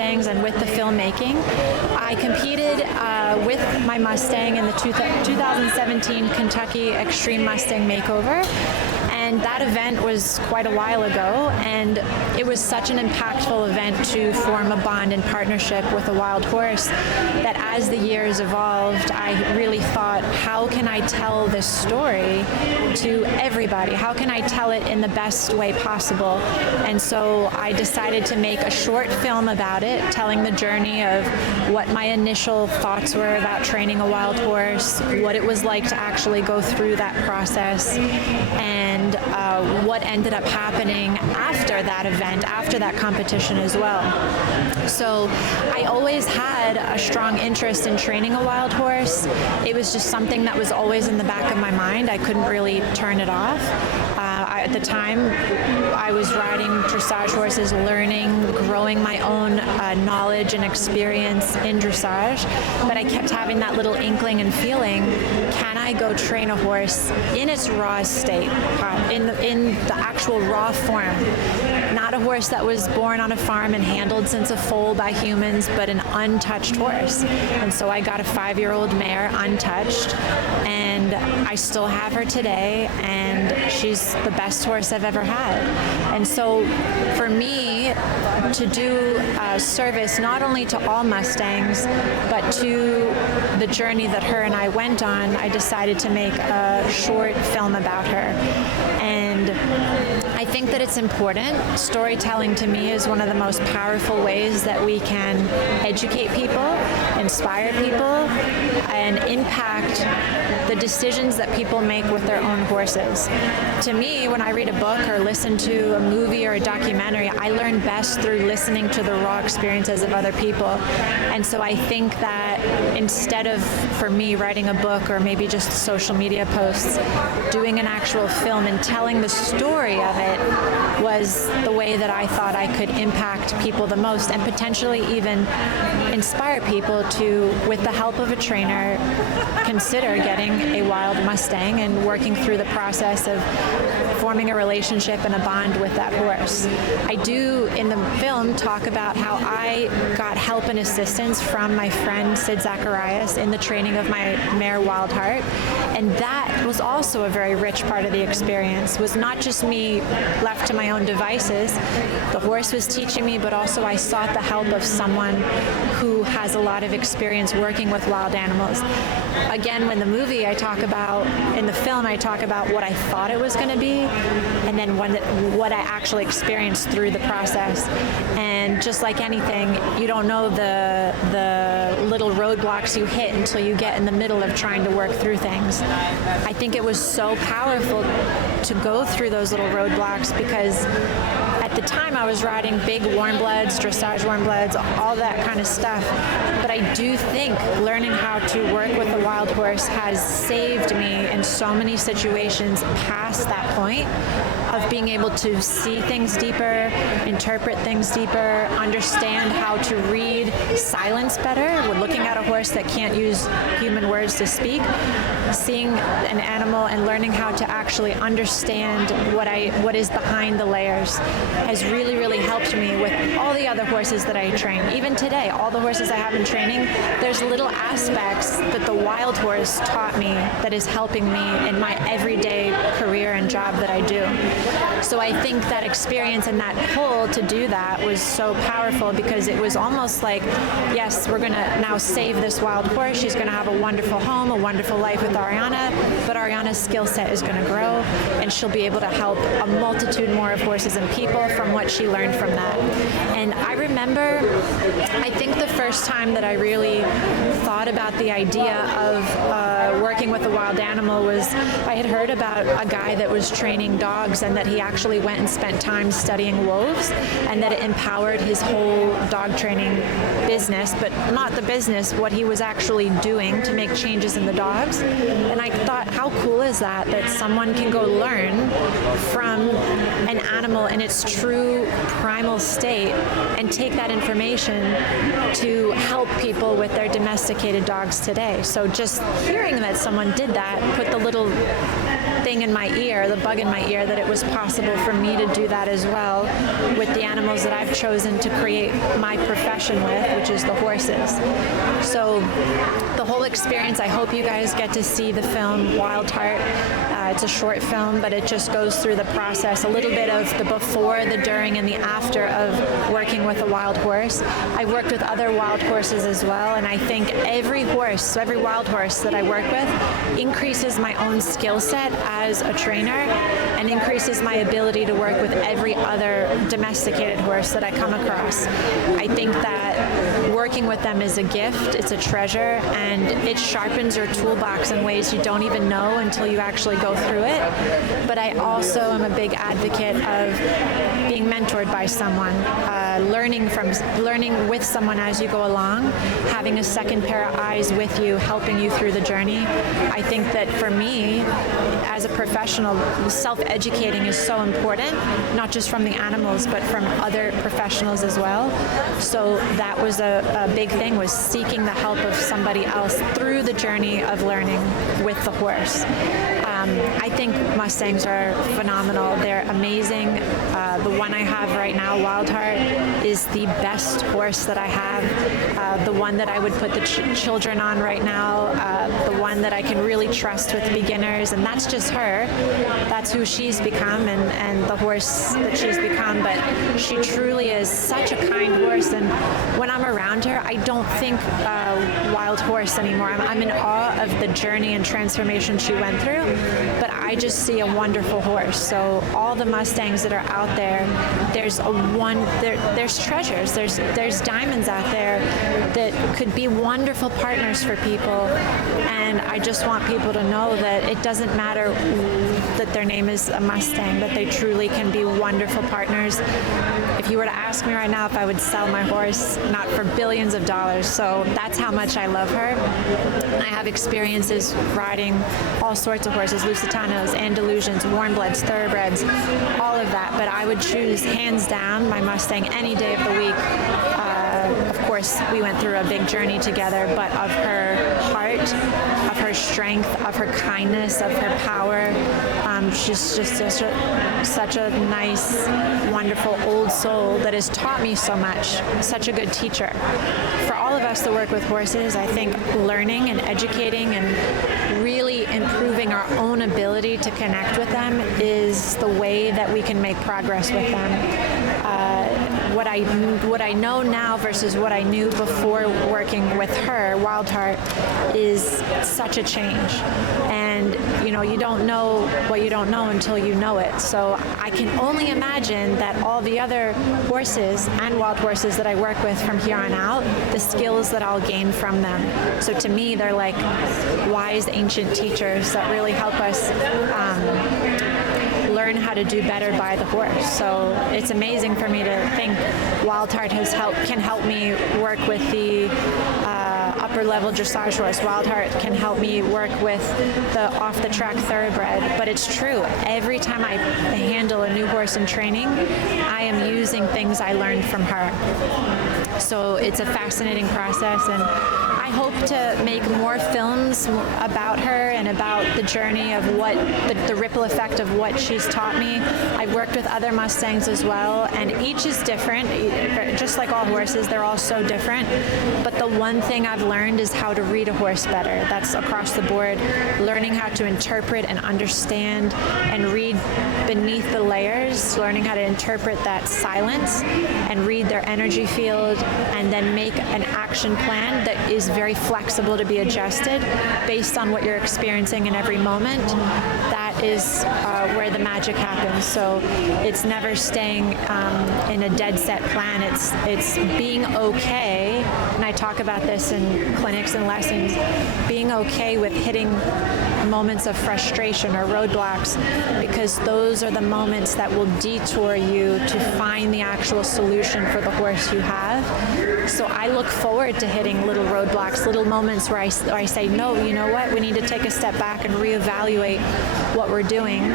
Mustangs and with the filmmaking. I competed with my Mustang in the 2017 Kentucky Extreme Mustang Makeover. And that event was quite a while ago, and it was such an impactful event to form a bond and partnership with a wild horse that as the years evolved, I really thought, how can I tell this story to everybody? How can I tell it in the best way possible? And so I decided to make a short film about it, telling the journey of what my initial thoughts were about training a wild horse, what it was like to actually go through that process, and what ended up happening after that event, after that competition as well. So I always had a strong interest in training a wild horse. It was just something that was always in the back of my mind. I couldn't really turn it off. At the time, I was riding dressage horses, learning, growing my own knowledge and experience in dressage, but I kept having that little inkling and feeling, can I go train a horse in its raw state, in the actual raw form? Not a horse that was born on a farm and handled since a foal by humans, but an untouched horse. And so I got a 5-year-old mare, untouched, and I still have her today, and she's the best horse I've ever had. And so for me to do service not only to all Mustangs, but to the journey that her and I went on, I decided to make a short film about her. And I think that it's important. Storytelling to me is one of the most powerful ways that we can educate people, inspire people, and impact the decisions that people make with their own horses. To me, when I read a book or listen to a movie or a documentary, I learn best through listening to the raw experiences of other people. And so I think that instead of, for me, writing a book or maybe just social media posts, doing an actual film and telling the story of it was the way that I thought I could impact people the most and potentially even inspire people to, with the help of a trainer, consider getting a wild Mustang and working through the process of forming a relationship and a bond with that horse. I do, in the film, talk about how I got help and assistance from my friend Sid Zacharias in the training of my mare Wild Heart, and that was also a very rich part of the experience. It was not just me left to my own devices. The horse was teaching me, but also I sought the help of someone who has a lot of experience working with wild animals. Again, in the movie I talk about, in the film I talk about what I thought it was going to be, and then what I actually experienced through the process. And just like anything, you don't know the little roadblocks you hit until you get in the middle of trying to work through things. I think it was so powerful to go through those little roadblocks because at the time I was riding big warm bloods, dressage warm bloods, all that kind of stuff. But I do think learning how to work with a wild horse has saved me in so many situations past that point of being able to see things deeper, interpret things deeper, understand how to read silence better. We're looking at a horse that can't use human words to speak, seeing an animal and learning how to actually understand what is behind the layers has really, really helped me with all the other horses that I train. Even today, all the horses I have in training, there's little aspects that the wild horse taught me that is helping me in my everyday career and job that I do. So I think that experience and that pull to do that was so powerful because it was almost like, yes, we're going to now save this wild horse. She's going to have a wonderful home, a wonderful life with Ariana, but Ariana's skill set is going to grow and she'll be able to help a multitude more of horses and people from what she learned from that. And I remember, I think the first time that I really thought about the idea of working with a wild animal was I had heard about a guy that was training dogs and that he actually went and spent time studying wolves and that it empowered his whole dog training business, but not the business, what he was actually doing to make changes in the dogs. And I thought, how cool is that someone can go learn from an animal in its true primal state and take that information to help people with their domesticated dogs today. So just hearing that someone did that, put the little thing in my ear, the bug in my ear, that it was possible for me to do that as well with the animals that I've chosen to create my profession with, which is the horses. So the whole experience, I hope you guys get to see the film Wild Heart. It's a short film, but it just goes through the process, a little bit of the before, the during, and the after of working with a wild horse. I worked with other wild horses as well, and I think every horse, every wild horse that I work with increases my own skill set as a trainer and increases my ability to work with every other domesticated horse that I come across. I think that working with them is a gift, it's a treasure, and it sharpens your toolbox in ways you don't even know until you actually go through it. But I also am a big advocate of being mentored by someone, learning with someone as you go along, having a second pair of eyes with you, helping you through the journey. I think that for me, as a professional, self-educating is so important, not just from the animals, but from other professionals as well. So that was a big thing, was seeking the help of somebody else through the journey of learning with the horse. I think Mustangs are phenomenal. They're amazing. The one I have right now, Wild Heart, is the best horse that I have. The one that I would put the children on right now. The one that I can really trust with beginners. And that's just her. That's who she's become and the horse that she's become. But she truly is such a kind horse. And when I'm around her, I don't think wild horse anymore. I'm in awe of the journey and transformation she went through. But I just see a wonderful horse. So all the Mustangs that are out there, there's treasures, there's diamonds out there that could be wonderful partners for people. And I just want people to know that it doesn't matter that their name is a Mustang, that they truly can be wonderful partners. If you were to ask me right now if I would sell my horse, not for billions of dollars. So that's how much I love her. I have experiences riding all sorts of horses, Lusitanos, Andalusians, Warmbloods, Thoroughbreds, all of that. But I would choose, hands down, my Mustang any day of the week. Of course, we went through a big journey together, but of her heart, of her strength, of her kindness, of her power. She's just such a nice, wonderful old soul that has taught me so much, such a good teacher. For all of us that work with horses, I think learning and educating and really improving our own ability to connect with them is the way that we can make progress with them. What I know now versus what I knew before working with her, Wild Heart, is such a change. And you don't know what you don't know until you know it. So I can only imagine that all the other horses and wild horses that I work with from here on out, the skills that I'll gain from them. So to me, they're like wise ancient teachers that really help us learn how to do better by the horse. So it's amazing for me to think Wild Heart can help me work with the upper level dressage horse. Wild Heart can help me work with the off the track thoroughbred. But it's true, every time I handle a new horse in training, I am using things I learned from her. So it's a fascinating process, and I hope to make more films about her and about the journey of what the ripple effect of what she's taught me. I've worked with other Mustangs as well, and each is different. Just like all horses, they're all so different. But the one thing I've learned is how to read a horse better. That's across the board. Learning how to interpret and understand and read beneath the layers, learning how to interpret that silence and read their energy field, and then make an action plan that is very flexible to be adjusted based on what you're experiencing in every moment. That is where the magic happens. So it's never staying in a dead set plan. It's being okay, and I talk about this in clinics and lessons, being okay with hitting moments of frustration or roadblocks, because those are the moments that will detour you to find the actual solution for the horse you have. So I look forward to hitting little roadblocks, little moments where I say, no, you know what, we need to take a step back and reevaluate what we're doing,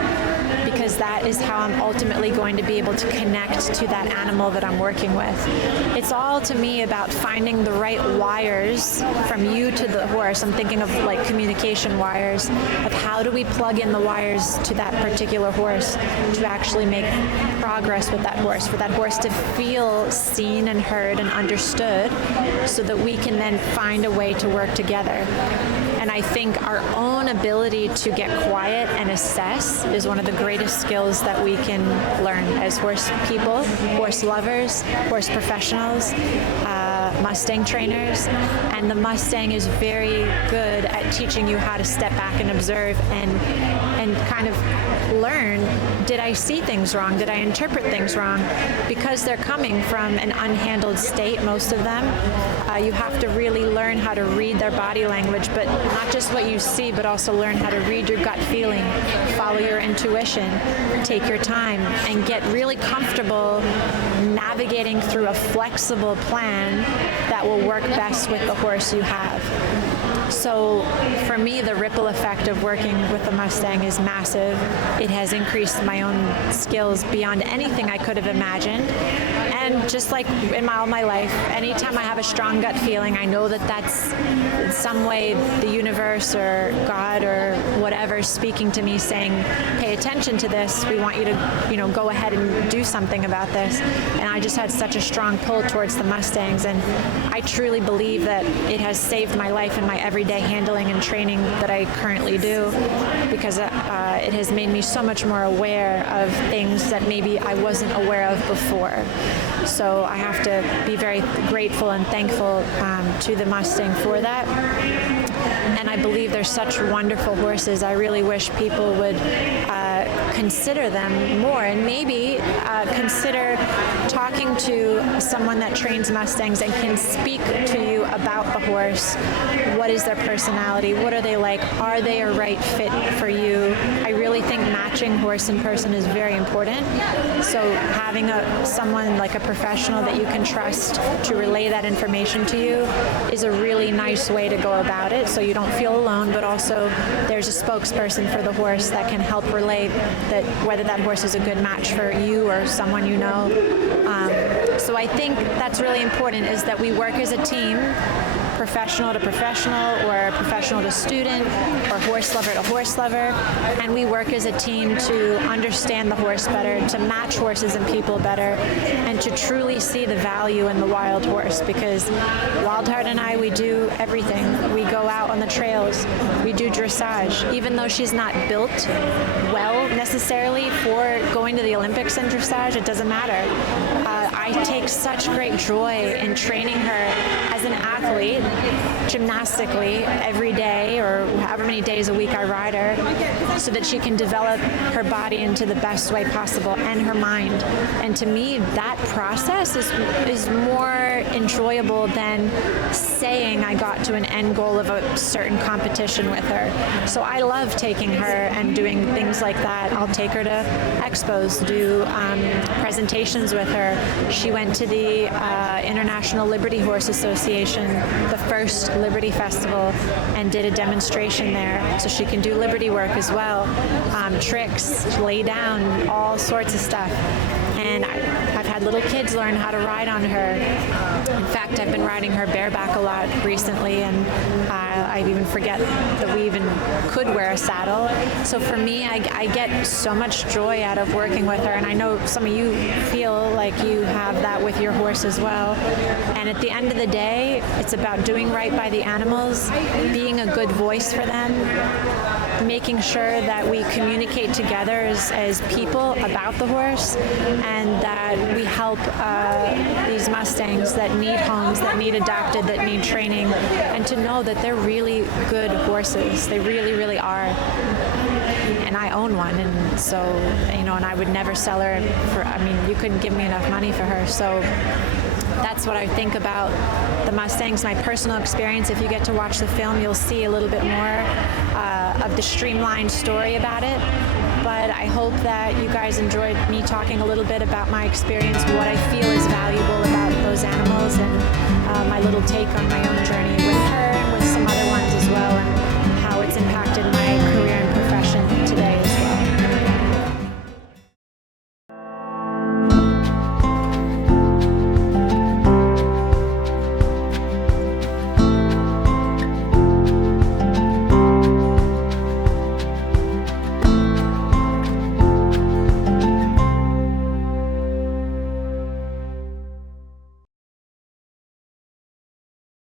because because that is how I'm ultimately going to be able to connect to that animal that I'm working with. It's all, to me, about finding the right wires from you to the horse. I'm thinking of like communication wires, of how do we plug in the wires to that particular horse to actually make progress with that horse, for that horse to feel seen and heard and understood, so that we can then find a way to work together. And I think our own ability to get quiet and assess is one of the greatest skills that we can learn as horse people, horse lovers, horse professionals, Mustang trainers. And the Mustang is very good at teaching you how to step back and observe and kind of learn, did I see things wrong? Did I interpret things wrong? Because they're coming from an unhandled state, most of them. You have to really learn how to read their body language, but not just what you see, but also learn how to read your gut feeling, follow your intuition, take your time, and get really comfortable navigating through a flexible plan that will work best with the horse you have. So for me, the ripple effect of working with the Mustang is massive. It has increased my own skills beyond anything I could have imagined. And just like in all my life, anytime I have a strong gut feeling, I know that that's in some way the universe or God or whatever speaking to me, saying, pay attention to this. We want you to, go ahead and do something about this. And I just had such a strong pull towards the Mustangs, and I truly believe that it has saved my life in my everyday handling and training that I currently do, because it has made me so much more aware of things that maybe I wasn't aware of before. So I have to be very grateful and thankful to the Mustang for that. And I believe they're such wonderful horses. I really wish people would consider them more, and maybe consider talking to someone that trains Mustangs and can speak to you about the horse. What is their personality? What are they like? Are they a right fit for you? I really think matching horse and person is very important. So having someone like a professional that you can trust to relay that information to you is a really nice way to go about it, so you don't feel alone, but also there's a spokesperson for the horse that can help relay that whether that horse is a good match for you or someone you know. So I think that's really important, is that we work as a team, professional to professional, or professional to student, or horse lover to horse lover, and we work as a team to understand the horse better, to match horses and people better, and to truly see the value in the wild horse, because Wildheart and I, we do everything. We go out on the trails, we do dressage. Even though she's not built well necessarily for going to the Olympics in dressage, it doesn't matter. I take such great joy in training her as an athlete, gymnastically, every day, or however many days a week I ride her, so that she can develop her body into the best way possible, and her mind. And to me, that process is more enjoyable than saying I got to an end goal of a certain competition with her. So I love taking her and doing things like that. I'll take her to expos, do presentations with her. She went to the International Liberty Horse Association, the first Liberty Festival, and did a demonstration there, so she can do Liberty work as well, tricks, lay down, all sorts of stuff. And I've had little kids learn how to ride on her. In fact, I've been riding her bareback a lot recently, and I even forget that we even could wear a saddle. So for me, I get so much joy out of working with her, and I know some of you feel like you have that with your horse as well. And at the end of the day, it's about doing right by the animals, being a good voice for them, making sure that we communicate together as people about the horse, and that we help these Mustangs that need homes, that need adopted, that need training, and to know that they're really good horses. They really, really are. And I own one, and so, and I would never sell her for, you couldn't give me enough money for her. So that's what I think about the Mustangs, my personal experience. If you get to watch the film, you'll see a little bit more of the streamlined story about it. But I hope that you guys enjoyed me talking a little bit about my experience, what I feel is valuable about those animals, and my little take on my own journey with her.